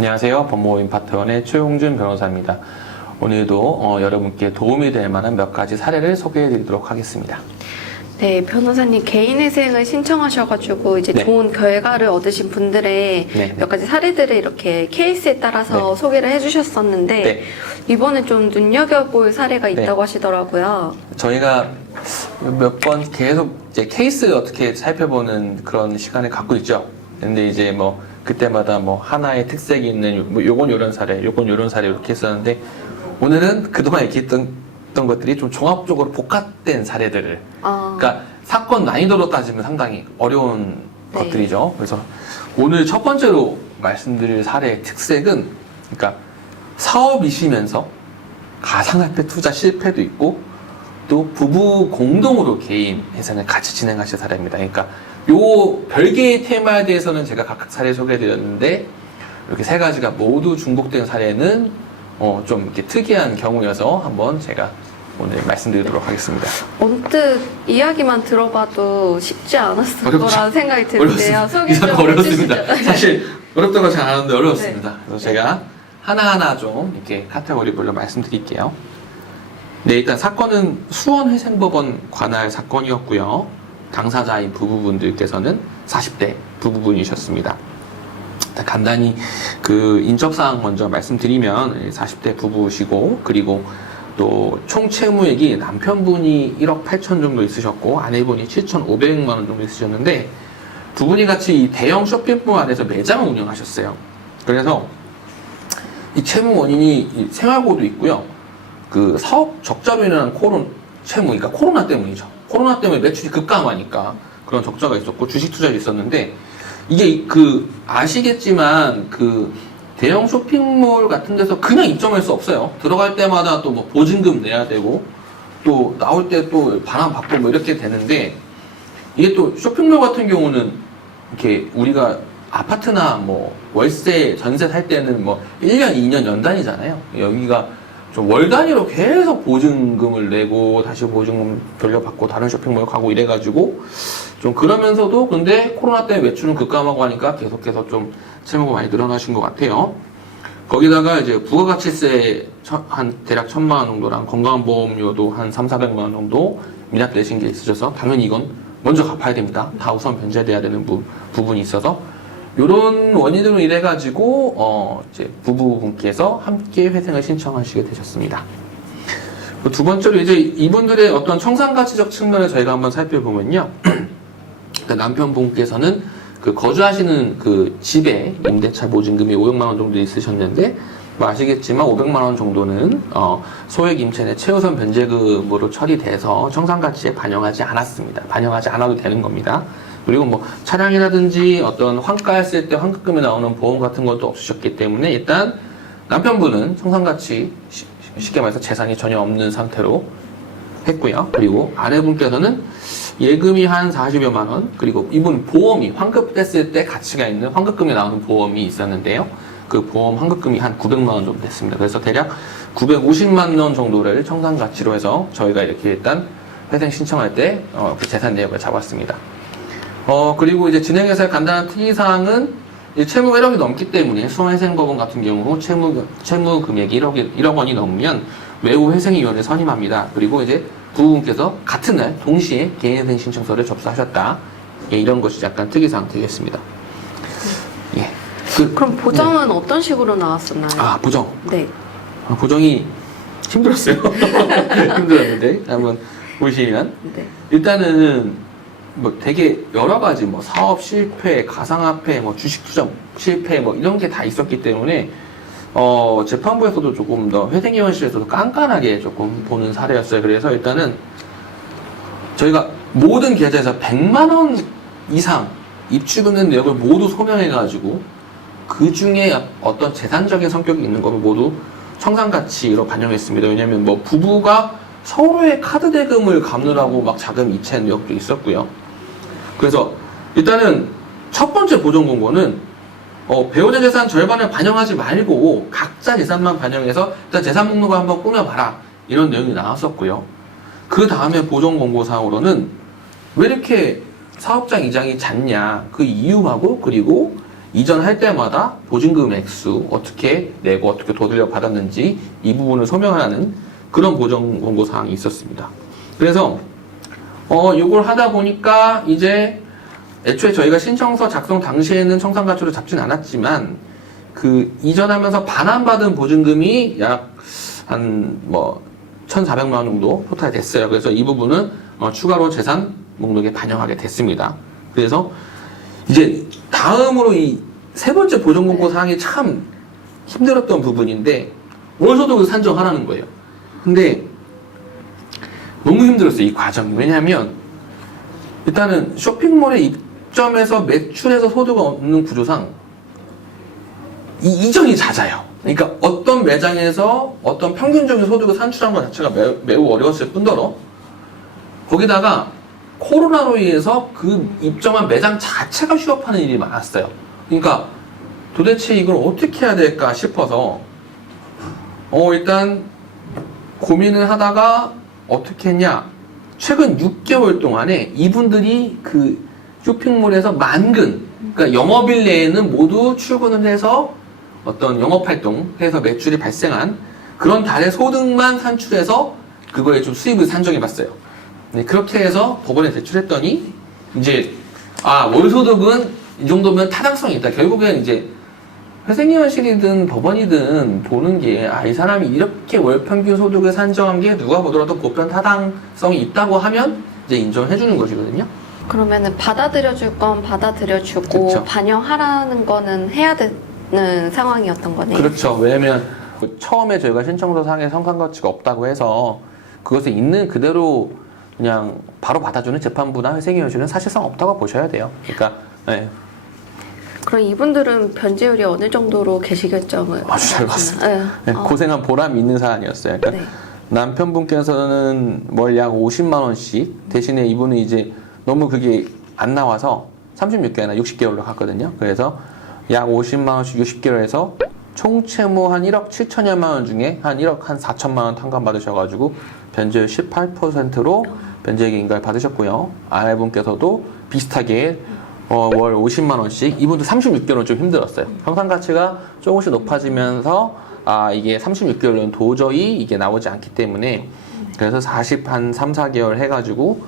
안녕하세요. 법무법인 파트원의 최용준 변호사입니다. 오늘도 여러분께 도움이 될 만한 몇 가지 사례를 소개해 드리도록 하겠습니다. 네, 변호사님 개인회생을 신청하셔가지고 이제 네. 좋은 결과를 얻으신 분들의 네. 몇 가지 사례들을 이렇게 케이스에 따라서 네. 소개를 해주셨었는데 네. 이번에 좀 눈여겨볼 사례가 네. 있다고 하시더라고요. 저희가 몇 번 계속 이제 케이스를 어떻게 살펴보는 그런 시간을 갖고 있죠. 근데 이제 뭐 그때마다 뭐 하나의 특색이 있는 요건 요런 사례, 요건 요런 사례 이렇게 했었는데 오늘은 그동안 이렇게 했던 것들이 좀 종합적으로 복합된 사례들을 그러니까 사건 난이도로 따지면 상당히 어려운 네. 것들이죠. 그래서 오늘 첫 번째로 말씀드릴 사례의 특색은 그러니까 사업이시면서 가상화폐 투자 실패도 있고 또 부부 공동으로 개인 회생을 같이 진행하실 사례입니다. 그러니까 요 별개의 테마에 대해서는 제가 각각 사례 소개해드렸는데 이렇게 세 가지가 모두 중복된 사례는 좀 이렇게 특이한 경우여서 한번 제가 오늘 말씀드리도록 하겠습니다. 언뜻 이야기만 들어봐도 쉽지 않았을 어렵죠? 거라는 생각이 드는데요. 소개 좀 어렵습니다. 해주시죠. 사실 어렵다고 잘 아는데 어려웠습니다. 네. 그래서 제가 하나하나 좀 이렇게 카테고리별로 말씀드릴게요. 네, 일단 사건은 수원회생법원 관할 사건이었고요. 당사자인 부부분들께서는 40대 부부분이셨습니다. 간단히 그 인적사항 먼저 말씀드리면 40대 부부시고 그리고 또 총 채무액이 남편분이 1억 8천 정도 있으셨고 아내분이 7,500만 원 정도 있으셨는데 두 분이 같이 이 대형 쇼핑몰 안에서 매장을 운영하셨어요. 그래서 이 채무 원인이 이 생활고도 있고요. 그 사업 적자로 인한 채무, 그러니까 코로나 때문이죠. 코로나 때문에 매출이 급감하니까 그런 적자가 있었고 주식 투자도 있었는데 이게 아시겠지만 대형 쇼핑몰 같은 데서 그냥 입점할 수 없어요. 들어갈 때마다 또 뭐 보증금 내야 되고 또 나올 때 또 반환 받고 뭐 이렇게 되는데 이게 또 쇼핑몰 같은 경우는 이렇게 우리가 아파트나 뭐 월세, 전세 살 때는 뭐 1년, 2년 연단이잖아요. 여기가 좀 월 단위로 계속 보증금을 내고 다시 보증금 돌려받고 다른 쇼핑몰 가고 이래가지고 좀 그러면서도 근데 코로나 때문에 매출은 급감하고 하니까 계속해서 좀 채무가 많이 늘어나신 것 같아요. 거기다가 이제 부가가치세 한 대략 1,000만 원 정도랑 건강보험료도 한 3,400만 원 정도 미납되신 게 있으셔서 당연히 이건 먼저 갚아야 됩니다. 다 우선 변제돼야 되는 부분이 있어서 이런 원인으로 인해가지고 이제 부부분께서 함께 회생을 신청하시게 되셨습니다. 두 번째로 이제 이분들의 어떤 청산가치적 측면을 저희가 한번 살펴보면요. 남편분께서는 그 거주하시는 그 집에 임대차 보증금이 500만 원 정도 있으셨는데 뭐 아시겠지만 500만 원 정도는 소액 임차 내 최우선 변제금으로 처리돼서 청산가치에 반영하지 않았습니다. 반영하지 않아도 되는 겁니다. 그리고 뭐 차량이라든지 어떤 환가했을 때 환급금이 나오는 보험 같은 것도 없으셨기 때문에 일단 남편분은 청산가치 쉽게 말해서 재산이 전혀 없는 상태로 했고요. 그리고 아내분께서는 예금이 한 40여만 원, 그리고 이분 보험이 환급됐을 때 가치가 있는 환급금이 나오는 보험이 있었는데요. 그 보험 환급금이 한 900만 원 정도 됐습니다. 그래서 대략 950만 원 정도를 청산가치로 해서 저희가 이렇게 일단 회생 신청할 때 그 재산 내역을 잡았습니다. 그리고 이제 진행해서 간단한 특이사항은 채무가 1억이 넘기 때문에 수원회생법원 같은 경우 채무 금액이 1억 원이 넘으면 외부 회생위원회 선임합니다. 그리고 이제 부부분께서 같은 날 동시에 개인회생 신청서를 접수하셨다. 예, 이런 것이 약간 특이사항 되겠습니다. 예. 그럼 보정은 어떤 식으로 나왔었나요? 보정. 네. 보정이 힘들었어요. 힘들었는데 한번 보시면 네. 일단은 뭐 되게 여러 가지 뭐 사업 실패, 가상화폐, 뭐 주식 투자 실패 뭐 이런 게 다 있었기 때문에 재판부에서도 조금 더 회생위원실에서도 깐깐하게 조금 보는 사례였어요. 그래서 일단은 저희가 모든 계좌에서 100만 원 이상 입출금된 내역을 모두 소명해가지고 그 중에 어떤 재산적인 성격이 있는 것을 모두 청산가치로 반영했습니다. 왜냐하면 뭐 부부가 서로의 카드 대금을 갚느라고 막 자금 이체한 내역도 있었고요. 그래서 일단은 첫 번째 보정 공고는 배우자 재산 절반을 반영하지 말고 각자 재산만 반영해서 일단 재산 목록을 한번 꾸며봐라 이런 내용이 나왔었고요. 그 다음에 보정 공고사항으로는 왜 이렇게 사업장 이장이 잦냐 그 이유하고 그리고 이전할 때마다 보증금 액수 어떻게 내고 어떻게 도들려 받았는지 이 부분을 소명하는 그런 보정 권고 사항이 있었습니다. 그래서 이걸 하다 보니까 이제 애초에 저희가 신청서 작성 당시에는 청산가치로 잡진 않았지만 그 이전하면서 반환받은 보증금이 약 한 1,400만 원 정도 토탈 됐어요. 그래서 이 부분은 추가로 재산 목록에 반영하게 됐습니다. 그래서 이제 다음으로 이 세 번째 보정 권고 사항이 참 힘들었던 부분인데 월소득을 산정하라는 거예요. 근데 너무 힘들었어요, 이 과정이. 왜냐하면 일단은 쇼핑몰에 입점해서 매출해서 소득이 없는 구조상 이 이전이 잦아요. 그러니까 어떤 매장에서 어떤 평균적인 소득을 산출한 것 자체가 매우 어려웠을 뿐더러 거기다가 코로나로 인해서 그 입점한 매장 자체가 휴업하는 일이 많았어요. 그러니까 도대체 이걸 어떻게 해야 될까 싶어서 일단 고민을 하다가 어떻게 했냐, 최근 6개월 동안에 이분들이 그 쇼핑몰에서 만근, 그러니까 영업일 내에는 모두 출근을 해서 어떤 영업활동 해서 매출이 발생한 그런 달의 소득만 산출해서 그거에 좀 수입을 산정해봤어요. 네, 그렇게 해서 법원에 제출했더니 이제 월소득은 이 정도면 타당성이 있다. 결국엔 이제 회생연실이든 법원이든 보는 게 이 사람이 이렇게 월 평균 소득을 산정한 게 누가 보더라도 보편 타당성이 있다고 하면 이제 인정해 주는 것이거든요. 그러면은 받아들여줄 건 받아들여주고 그쵸. 반영하라는 거는 해야 되는 상황이었던 거네요. 그렇죠. 왜냐면 처음에 저희가 신청서 상에 성산가치가 없다고 해서 그것을 있는 그대로 그냥 바로 받아주는 재판부나 회생연실은 사실상 없다고 보셔야 돼요. 그러니까 네. 그럼 이분들은 변제율이 어느 정도로 개시결정을 아주 잘 봤습니다. 네, 고생한 보람이 있는 사안이었어요. 그러니까 네. 남편분께서는 월 약 50만 원씩 대신에 이분은 이제 너무 그게 안 나와서 36개월이나 60개월로 갔거든요. 그래서 약 50만 원씩 60개월에서 총 채무 한 1억 7천여만 원 중에 한 1억 한 4천만 원 탕감 받으셔가지고 변제율 18%로 변제액 인가를 받으셨고요. 아내분께서도 비슷하게 월 50만 원씩, 이분도 36개월은 좀 힘들었어요. 평상가치가 조금씩 높아지면서 이게 36개월은 도저히 이게 나오지 않기 때문에 그래서 3, 4개월 해가지고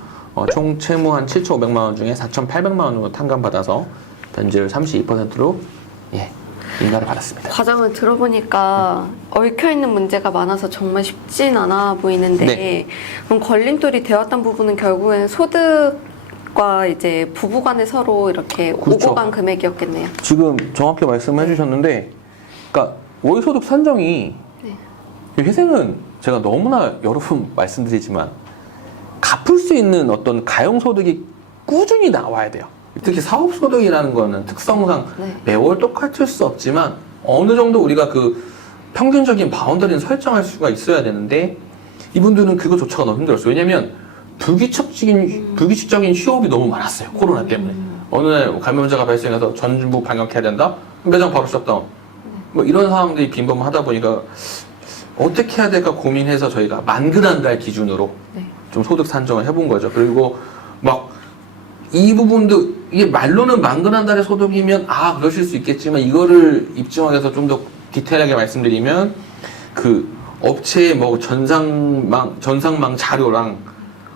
총 채무 한 7,500만 원 중에 4,800만 원으로 탕감받아서 변제율 32%로 인가를 받았습니다. 과정을 들어보니까 얽혀있는 문제가 많아서 정말 쉽진 않아 보이는데 네. 그럼 걸림돌이 되었던 부분은 결국엔 소득과 이제 부부간에 서로 이렇게 그렇죠. 오고 간 금액이었겠네요. 지금 정확히 말씀해 주셨는데, 그러니까 월소득 산정이 회생은 제가 너무나 여러 번 말씀드리지만 갚을 수 있는 어떤 가용소득이 꾸준히 나와야 돼요. 특히 사업소득이라는 거는 특성상 매월 똑같을 수 없지만 어느 정도 우리가 그 평균적인 바운더리는 설정할 수가 있어야 되는데 이분들은 그거조차가 너무 힘들었어요. 왜냐면 불규칙적인 휴업이 너무 많았어요. 코로나 때문에. 어느 날 감염자가 발생해서 전부 방역해야 된다? 매장 바로 셧다운. 뭐 이런 상황들이 빈번하다 보니까 어떻게 해야 될까 고민해서 저희가 만근한 달 기준으로 좀 소득 산정을 해본 거죠. 그리고 막 이 부분도 이게 말로는 만근한 달의 소득이면 그러실 수 있겠지만 이거를 입증하기 위해서 좀 더 디테일하게 말씀드리면 그 업체의 뭐 전상망 자료랑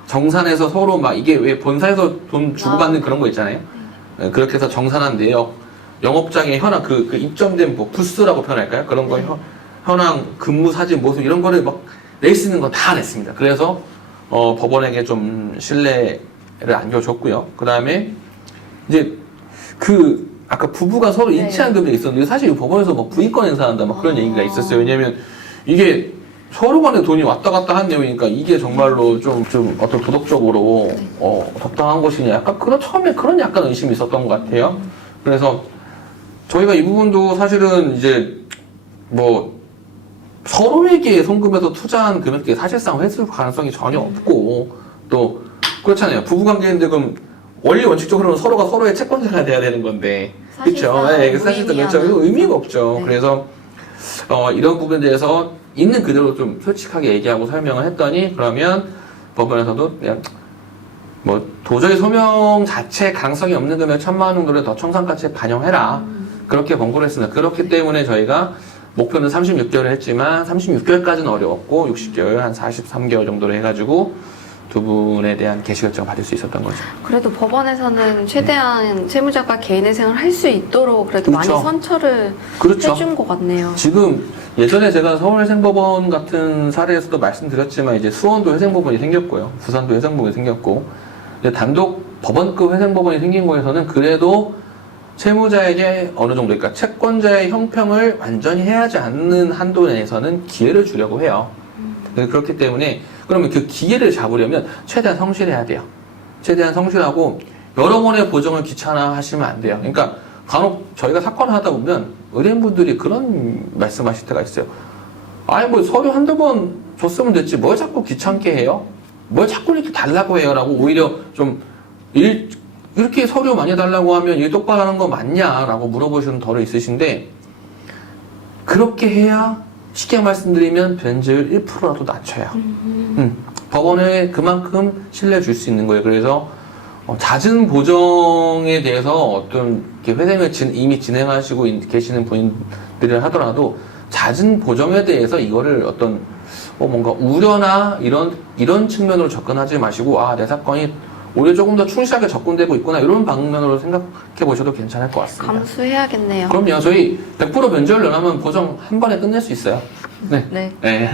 정산해서 서로 막 이게 왜 본사에서 돈 주고받는 그런 거 있잖아요. 그렇게 해서 정산한 내역, 영업장의 현황, 그 입점된 뭐 부스라고 표현할까요? 그런 거 현황, 근무 사진, 모습 이런 거를 막 낼 수 있는 건 다 냈습니다. 그래서 법원에게 좀 신뢰를 안겨줬고요. 그 다음에 이제 아까 부부가 서로 일치한 금액이 있었는데 사실 이 법원에서 뭐 부인권 행사한다 막 그런 얘기가 있었어요. 왜냐면 이게 서로 간에 돈이 왔다 갔다 한 내용이니까 이게 정말로 좀 어떤 도덕적으로 적당한 것이냐 처음에 그런 약간 의심이 있었던 것 같아요. 그래서 저희가 이 부분도 사실은 이제 뭐 서로에게 송금해서 투자한 금액이 사실상 회수 가능성이 전혀 없고 또 그렇잖아요. 부부관계인데 그럼 원리 원칙적으로는 서로가 서로의 채권자가 돼야 되는 건데 그렇죠. 사실상 그렇죠. 의미가 없죠. 그래서 이런 부분에 대해서 있는 그대로 좀 솔직하게 얘기하고 설명을 했더니 그러면 법원에서도 그냥 뭐 도저히 소명 자체 가능성이 없는 금액 1,000만 원 정도를 더 청산가치에 반영해라. 그렇게 권고를 했습니다. 그렇기 때문에 저희가 목표는 36개월을 했지만 36개월까지는 어려웠고 60개월, 한 43개월 정도로 해가지고 두 분에 대한 개시결정을 받을 수 있었던 거죠. 그래도 법원에서는 최대한 채무자가 개인회생을 할 수 있도록 그래도 그렇죠. 많이 선처를 그렇죠. 해준 것 같네요. 지금 예전에 제가 서울회생법원 같은 사례에서도 말씀드렸지만 이제 수원도 회생법원이 생겼고요. 부산도 회생법원이 생겼고 이제 단독 법원급 회생법원이 생긴 거에서는 그래도 채무자에게 어느 정도, 그러니까 채권자의 형평을 완전히 해하지 않는 한도 내에서는 기회를 주려고 해요. 그렇기 때문에 그러면 그 기회를 잡으려면 최대한 성실해야 돼요. 최대한 성실하고 여러 번의 보정을 귀찮아하시면 안 돼요. 그러니까 간혹 저희가 사건을 하다 보면 의뢰인분들이 그런 말씀하실 때가 있어요. 아니 뭐 서류 한두 번 줬으면 됐지 뭘 자꾸 귀찮게 해요? 뭘 자꾸 이렇게 달라고 해요? 라고 오히려 좀 이렇게 서류 많이 달라고 하면 일 똑바로 하는 거 맞냐? 라고 물어보시는 덜 있으신데 그렇게 해야 쉽게 말씀드리면 변제율 1%라도 낮춰요. 법원에 그만큼 신뢰 줄 수 있는 거예요. 그래서 잦은 보정에 대해서 어떤 이렇게 회생을 이미 진행하시고 계시는 분들을 하더라도 잦은 보정에 대해서 이거를 어떤 뭔가 우려나 이런 측면으로 접근하지 마시고 내 사건이 오히려 조금 더 충실하게 접근되고 있구나 이런 방면으로 생각해 보셔도 괜찮을 것 같습니다. 감수해야겠네요. 그럼요. 저희 100% 변제율 면하면 보정 한 번에 끝낼 수 있어요. 네. 네. 네.